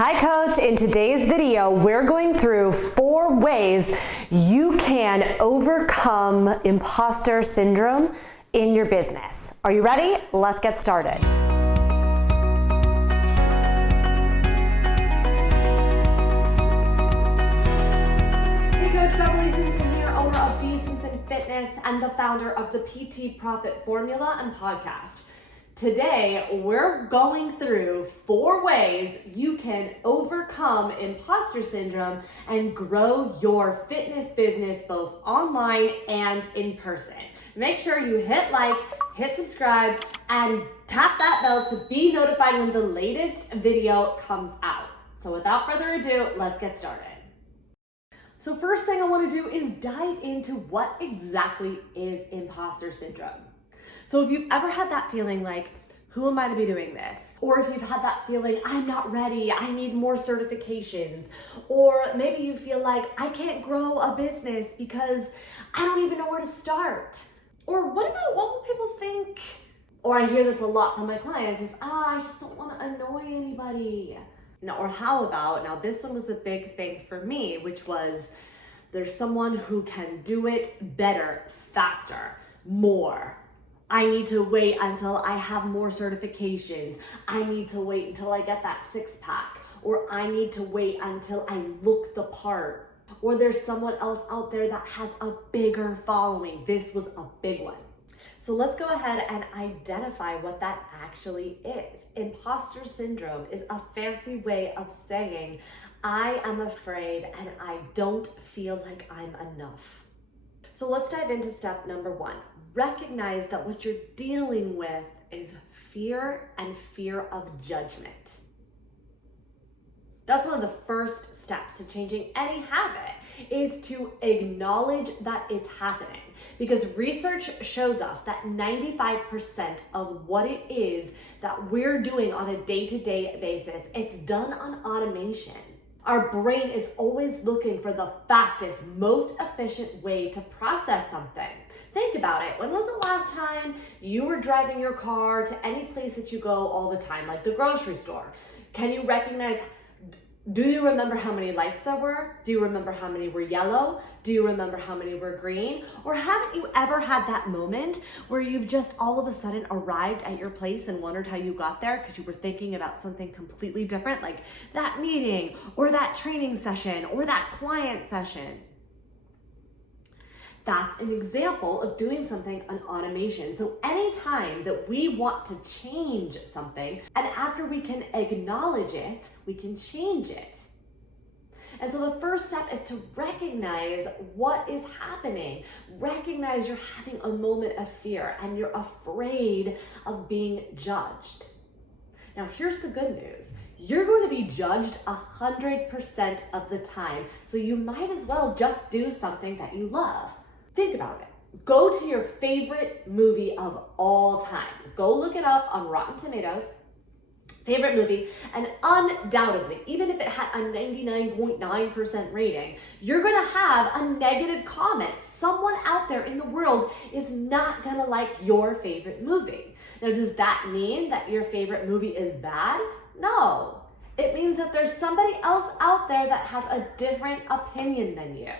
Hi Coach, in today's video we're going through 4 ways you can overcome imposter syndrome in your business. Are you ready? Let's get started. Hey Coach, Beverly Simpson here, owner of BSimpsonFitness and the founder of the PT Profit Formula and podcast. Today, we're going through 4 ways you can overcome imposter syndrome and grow your fitness business both online and in person. Make sure you hit like, hit subscribe, and tap that bell to be notified when the latest video comes out. So without further ado, let's get started. So first thing I want to do is dive into what exactly is imposter syndrome. So if you've ever had that feeling like, who am I to be doing this? Or if you've had that feeling, I'm not ready, I need more certifications. Or maybe you feel like, I can't grow a business because I don't even know where to start. Or what will people think? Or I hear this a lot from my clients is, I just don't want to annoy anybody. Now, or how about, now this one was a big thing for me, which was, there's someone who can do it better, faster, more. I need to wait until I have more certifications. I need to wait until I get that 6-pack. Or I need to wait until I look the part. Or there's someone else out there that has a bigger following. This was a big one. So let's go ahead and identify what that actually is. Imposter syndrome is a fancy way of saying, I am afraid and I don't feel like I'm enough. So let's dive into step number 1. Recognize that what you're dealing with is fear and fear of judgment. That's one of the first steps to changing any habit, is to acknowledge that it's happening. Because research shows us that 95% of what it is that we're doing on a day-to-day basis, it's done on automation. Our brain is always looking for the fastest, most efficient way to process something. Think about it. When was the last time you were driving your car to any place that you go all the time, like the grocery store? Can you recognize, do you remember how many lights there were? Do you remember how many were yellow? Do you remember how many were green? Or haven't you ever had that moment where you've just all of a sudden arrived at your place and wondered how you got there because you were thinking about something completely different, like that meeting or that training session or that client session? That's an example of doing something on automation. So anytime that we want to change something, and after we can acknowledge it, we can change it. And so the first step is to recognize what is happening. Recognize you're having a moment of fear and you're afraid of being judged. Now here's the good news. You're going to be judged 100% of the time. So you might as well just do something that you love. Think about it. Go to your favorite movie of all time. Go look it up on Rotten Tomatoes. Favorite movie, and undoubtedly, even if it had a 99.9% rating, you're gonna have a negative comment. Someone out there in the world is not gonna like your favorite movie. Now, does that mean that your favorite movie is bad? No. It means that there's somebody else out there that has a different opinion than you.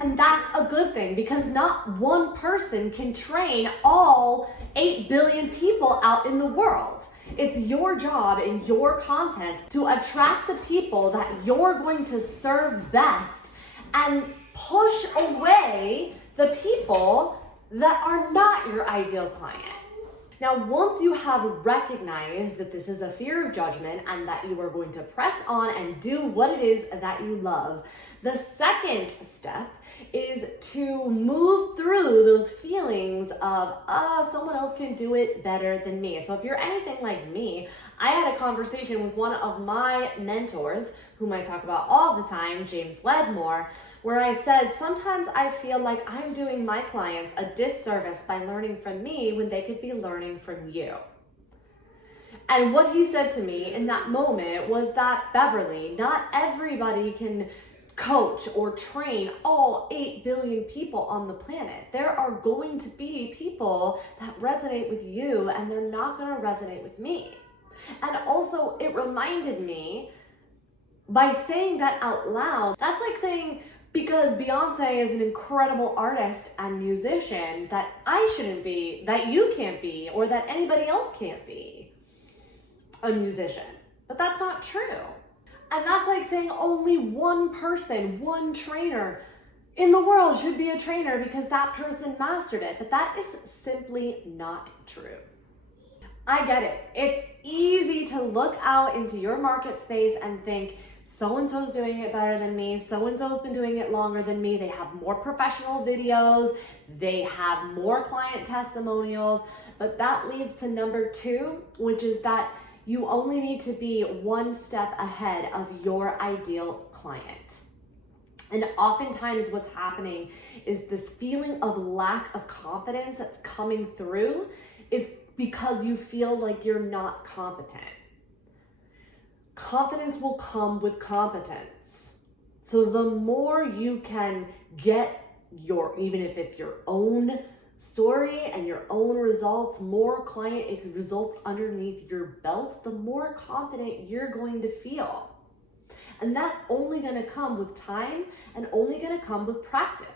And that's a good thing, because not one person can train all 8 billion people out in the world. It's your job and your content to attract the people that you're going to serve best and push away the people that are not your ideal client. Now, once you have recognized that this is a fear of judgment and that you are going to press on and do what it is that you love, the second step is to move through those feelings of, someone else can do it better than me. So if you're anything like me, I had a conversation with one of my mentors, whom I talk about all the time, James Wedmore, where I said, sometimes I feel like I'm doing my clients a disservice by learning from me when they could be learning from you. And what he said to me in that moment was that, Beverly, not everybody can coach or train all 8 billion people on the planet. There are going to be people that resonate with you and they're not going to resonate with me. And also, it reminded me By saying that out loud, that's like saying, because Beyonce is an incredible artist and musician, that I shouldn't be, that you can't be, or that anybody else can't be a musician. But that's not true. And that's like saying only one person, one trainer in the world should be a trainer because that person mastered it. But that is simply not true. I get it. It's easy to look out into your market space and think, so-and-so's doing it better than me, so-and-so's been doing it longer than me, they have more professional videos, they have more client testimonials, but that leads to number 2, which is that you only need to be one step ahead of your ideal client. And oftentimes what's happening is this feeling of lack of confidence that's coming through is because you feel like you're not competent. Confidence will come with competence. So the more you can get even if it's your own story and your own results, more client results underneath your belt, the more confident you're going to feel. And that's only going to come with time and only going to come with practice.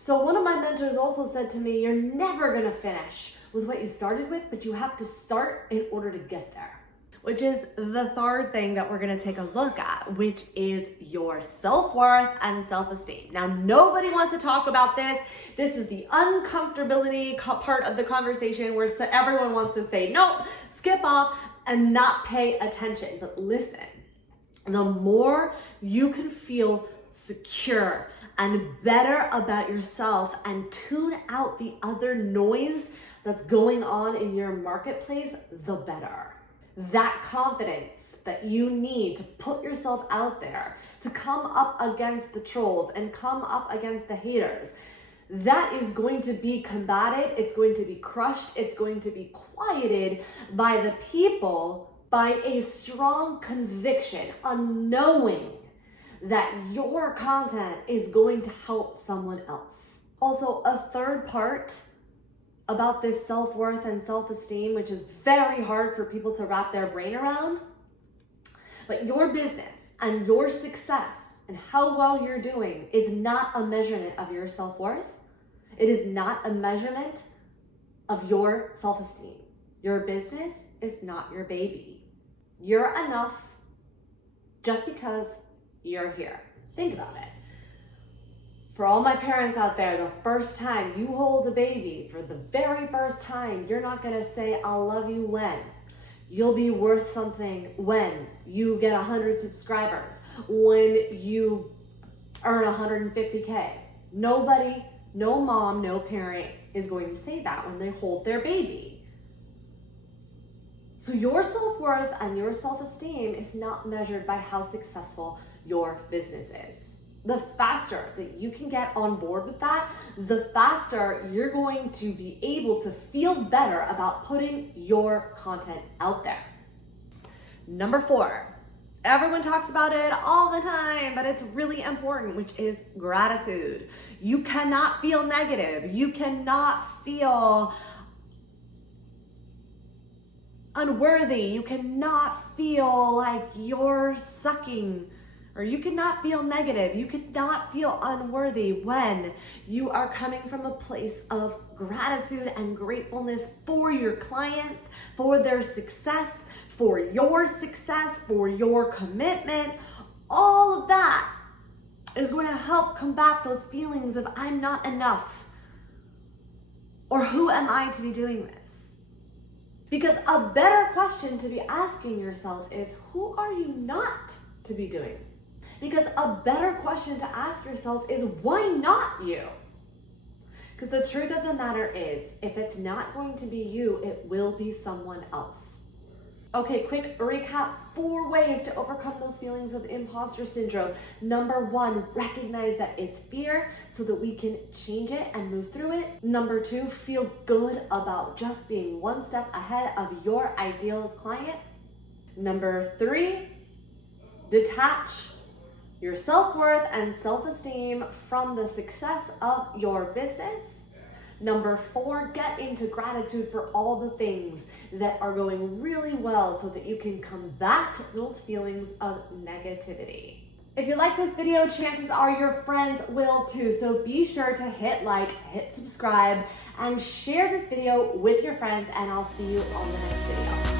So one of my mentors also said to me, you're never going to finish with what you started with, but you have to start in order to get there. Which is the third thing that we're gonna take a look at, which is your self-worth and self-esteem. Now, nobody wants to talk about this. This is the uncomfortability part of the conversation where everyone wants to say, nope, skip off and not pay attention. But listen, the more you can feel secure and better about yourself and tune out the other noise that's going on in your marketplace, the better. That confidence that you need to put yourself out there, to come up against the trolls and come up against the haters, that is going to be combated, it's going to be crushed, it's going to be quieted by the people, by a strong conviction, a knowing that your content is going to help someone else. Also, a third part about this self-worth and self-esteem, which is very hard for people to wrap their brain around. But your business and your success and how well you're doing is not a measurement of your self-worth. It is not a measurement of your self-esteem. Your business is not your baby. You're enough just because you're here. Think about it. For all my parents out there, the first time you hold a baby, for the very first time, you're not gonna say, I'll love you when. You'll be worth something when you get 100 subscribers, when you earn 150K. Nobody, no mom, no parent is going to say that when they hold their baby. So your self-worth and your self-esteem is not measured by how successful your business is. The faster that you can get on board with that, the faster you're going to be able to feel better about putting your content out there. Number 4, everyone talks about it all the time, but it's really important, which is gratitude. You cannot feel negative. You cannot feel unworthy. You cannot feel like you're sucking. Or you cannot feel negative, you cannot feel unworthy when you are coming from a place of gratitude and gratefulness for your clients, for their success, for your commitment. All of that is going to help combat those feelings of I'm not enough, or who am I to be doing this? Because a better question to be asking yourself is, who are you not to be doing? Because a better question to ask yourself is, why not you? Because the truth of the matter is, if it's not going to be you, it will be someone else. Okay, quick recap, 4 ways to overcome those feelings of imposter syndrome. Number 1, recognize that it's fear so that we can change it and move through it. Number 2, feel good about just being one step ahead of your ideal client. Number 3, detach your self-worth and self-esteem from the success of your business. Number 4, get into gratitude for all the things that are going really well so that you can combat those feelings of negativity. If you like this video, chances are your friends will too. So be sure to hit like, hit subscribe, and share this video with your friends, and I'll see you on the next video.